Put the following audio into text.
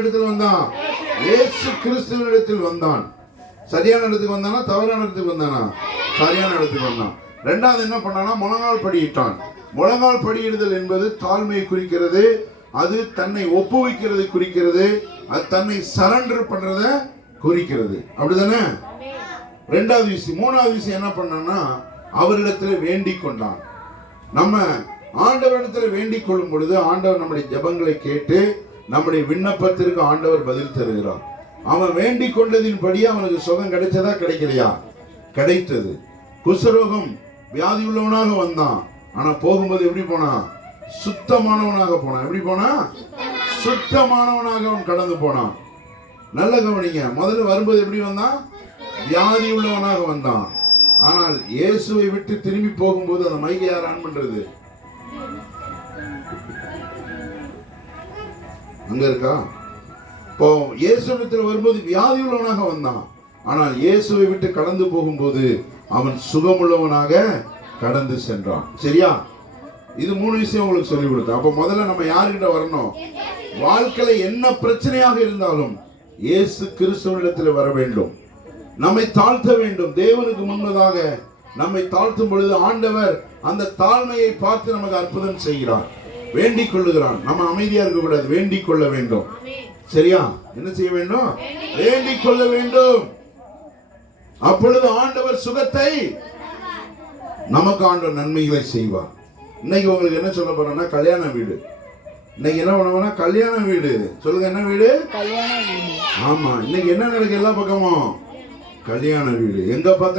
இடத்துல வந்தான்? இயேசு கிறிஸ்துவினிடத்தில் வந்தான். சரியான இடத்துக்கு வந்தானா தவறான இடத்துக்கு வந்தானா? சரியான இடத்துக்கு வந்தான். ரெண்டாவது என்ன பண்ணானா, முழங்கால் படியிட்டான். முழங்கால் படியிடுதல் என்பது தாழ்மையை குறிக்கிறது. அது தன்னை ஒப்புவிக்கிறது குறிக்கிறது. அது தன்னை சரண்டர் பண்றத குறிக்கிறது. அப்படிதானே? ரெண்டாவது விஷயம். மூணாவது விஷயம் என்ன பண்ணான்னா, அவரிடத்தில் வேண்டிக் கொண்டான். நம்ம ஆண்டவரிடத்தில் வேண்டிக் கொள்ளும் பொழுது ஆண்டவர் நம்முடைய ஜெபங்களை கேட்டு நம்முடைய விண்ணப்பத்திற்கு ஆண்டவர் பதில் தருகிறார். அவன் வேண்டிக் கொண்டதின்படி அவனுக்கு சுகம் கிடைச்சதா கிடைக்கலையா? கிடைத்தது. குஷ்டரோகம் வியாதி உள்ளவனாக வந்தான். ஆனா போகும்போது எப்படி போனான்? சுத்தமானவனாக போனான். எப்படி போனா? சுத்தமானவனாக அவன் கடந்து போனான். நல்ல கவனிங்க. முதல்ல வரும்போது எப்படி வந்தான்? வியாதி உள்ளவனாக வந்தான். ஆனால் இயேசுவை விட்டு திரும்பி போகும்போது அந்த மைக்கை யார் ஆன் பண்றது? அங்க இருக்கா? இப்போ இயேசுவிடத்தில் வரும்போது வியாதி உள்ளவனாக வந்தான். ஆனால் இயேசுவை விட்டு கடந்து போகும்போது அவன் சுகமுள்ளவனாக கடந்து சென்றான். சரியா? இது மூணு விஷயம் உங்களுக்கு சொல்லி கொடுத்தேன். அப்ப முதல்ல நம்ம யாருக்கிட்ட வரணும்? வாழ்க்கையில என்ன பிரச்சனையாக இருந்தாலும் இயேசு கிறிஸ்துவினிடத்தில் வர வேண்டும். நம்மை தாழ்த்த வேண்டும். தேவனுக்கு முன்பதாக நம்மை தாழ்த்தும் பொழுது ஆண்டவர் அந்த தாழ்மையை பார்த்து நமக்கு அற்புதம் செய்கிறார். வேண்டிக் கொள்ளுகிறான். நம்ம அமைதியா இருக்க கூடாது, வேண்டிக் கொள்ள வேண்டும். சரியா? என்ன செய்ய வேண்டும்? வேண்டிக் கொள்ள வேண்டும். அப்பொழுது ஆண்டவர் சுகத்தை நமக்கு ஆண்டவர் நன்மைகளை செய்வார். இன்னைக்கு உங்களுக்கு என்ன சொல்ல போறேன்னா, கல்யாண வீடு. இன்னைக்கு என்ன பண்ணுவோம்னா கல்யாண வீடு. சொல்லுங்க, என்ன வீடு? கல்யாண வீடு. ஆமா, இன்னைக்கு என்ன நடக்குது? எல்லா பக்கமும் கல்யாண வீடு. எங்க பார்த்த